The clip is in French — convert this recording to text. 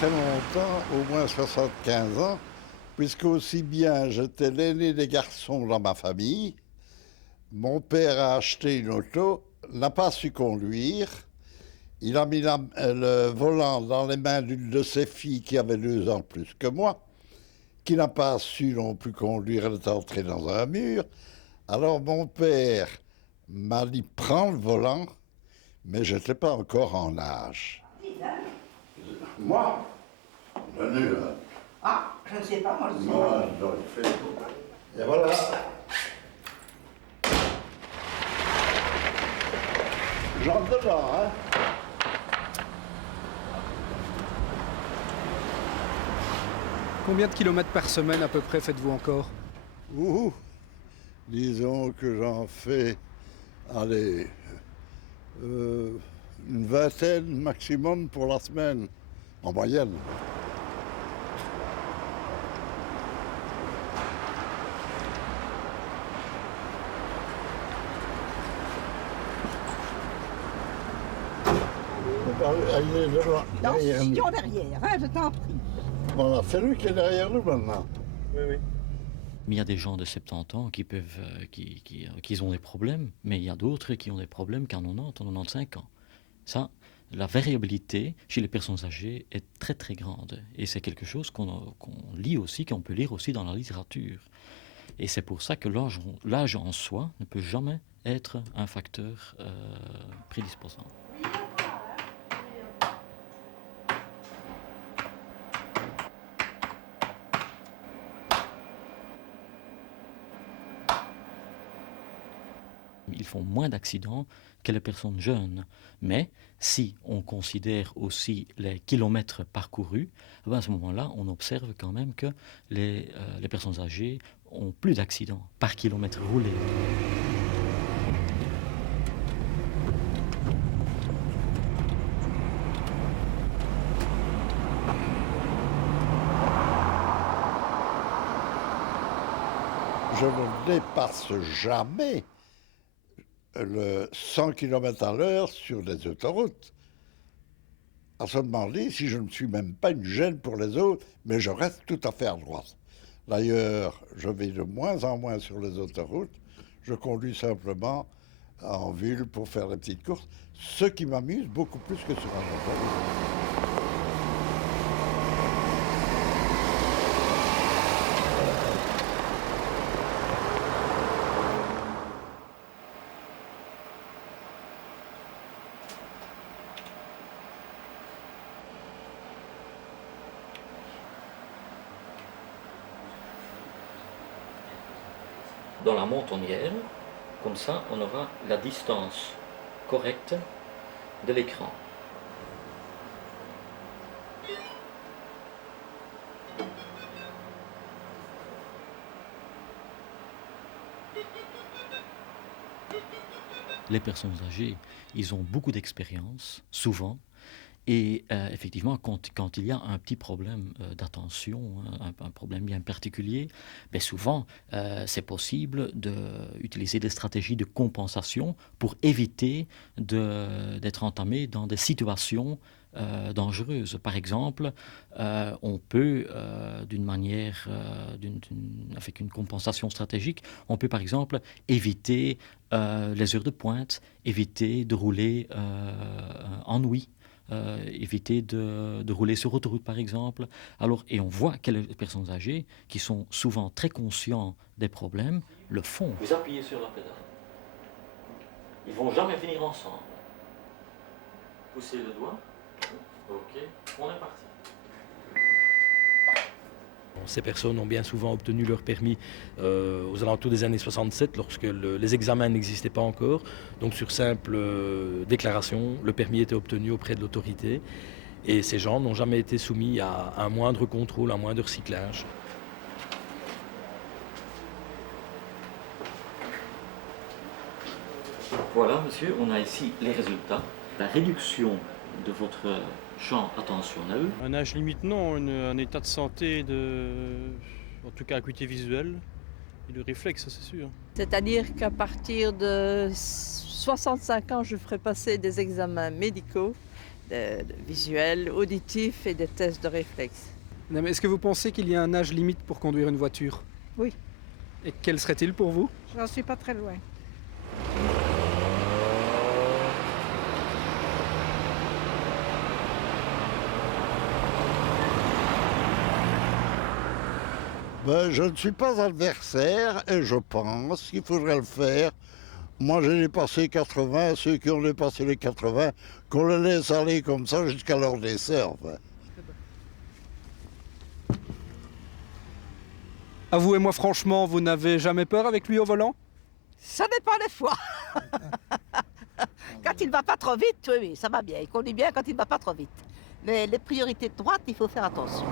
très longtemps, au moins 75 ans, puisque aussi bien j'étais l'aîné des garçons dans ma famille. Mon père a acheté une auto, n'a pas su conduire. Il a mis le volant dans les mains d'une de ses filles qui avait 2 ans de plus que moi, qui n'a pas su non plus conduire, elle est entrée dans un mur. Alors mon père m'a dit prends le volant, mais je n'étais pas encore en âge. Moi, venu. Ah, je ne sais pas, moi je sais Moi, pas. j'ai fait. Et voilà. J'entre dedans, hein. Combien de kilomètres par semaine à peu près faites-vous encore? Ouh, disons que j'en fais, allez, une vingtaine maximum pour la semaine, en moyenne. Allez, devant. Dans Derrière ce nous. sillon derrière, hein, je t'en prie. Voilà, c'est lui qui est derrière nous maintenant. Oui, oui. Il y a des gens de 70 ans qui peuvent, qui ont des problèmes, mais il y a d'autres qui ont des problèmes qu'à 90, en 95 ans. Ça, la variabilité chez les personnes âgées est très très grande. Et c'est quelque chose qu'on lit aussi, qu'on peut lire aussi dans la littérature. Et c'est pour ça que l'âge en soi ne peut jamais être un facteur prédisposant. Ils font moins d'accidents que les personnes jeunes. Mais si on considère aussi les kilomètres parcourus, à ce moment-là, on observe quand même que les personnes âgées ont plus d'accidents par kilomètre roulé. Je ne dépasse jamais le 100 km/h sur les autoroutes. À se demander si je ne suis même pas une gêne pour les autres, mais je reste tout à fait à droite. D'ailleurs, je vais de moins en moins sur les autoroutes. Je conduis simplement en ville pour faire des petites courses, ce qui m'amuse beaucoup plus que sur un autoroute. Dans la montonnière, comme ça, on aura la distance correcte de l'écran. Les personnes âgées, ils ont beaucoup d'expérience, souvent, et effectivement, quand il y a un petit problème d'attention, un problème bien particulier, ben souvent, c'est possible d'utiliser des stratégies de compensation pour éviter d'être entamé dans des situations dangereuses. Par exemple, on peut, d'une manière, avec une compensation stratégique, on peut par exemple éviter les heures de pointe, éviter de rouler en nuit. Éviter de rouler sur autoroute par exemple. Alors, et on voit que les personnes âgées, qui sont souvent très conscients des problèmes, le font. Vous appuyez sur la pédale. Ils ne vont jamais finir ensemble. Poussez le doigt. Ok, on est parti. Ces personnes ont bien souvent obtenu leur permis aux alentours des années 67, lorsque les examens n'existaient pas encore. Donc sur simple déclaration, le permis était obtenu auprès de l'autorité. Et ces gens n'ont jamais été soumis à un moindre contrôle, un moindre recyclage. Voilà, monsieur, on a ici les résultats. La réduction de votre champ attentionnel. Un âge limite, non. Un état de santé, en tout cas acuité visuelle et de réflexe, ça c'est sûr. C'est-à-dire qu'à partir de 65 ans, je ferai passer des examens médicaux visuels, auditifs et des tests de réflexe. Madame, est-ce que vous pensez qu'il y a un âge limite pour conduire une voiture? Oui. Et quel serait-il pour vous? J'en suis pas très loin. Ben, je ne suis pas adversaire et je pense qu'il faudrait le faire. Moi, j'ai dépassé 80, ceux qui ont dépassé les 80, qu'on les laisse aller comme ça jusqu'à leur décès, enfin. Avouez-moi franchement, vous n'avez jamais peur avec lui au volant? Ça dépend des fois. Quand il va pas trop vite, oui, ça va bien. Il conduit bien quand il va pas trop vite. Mais les priorités de droite, il faut faire attention.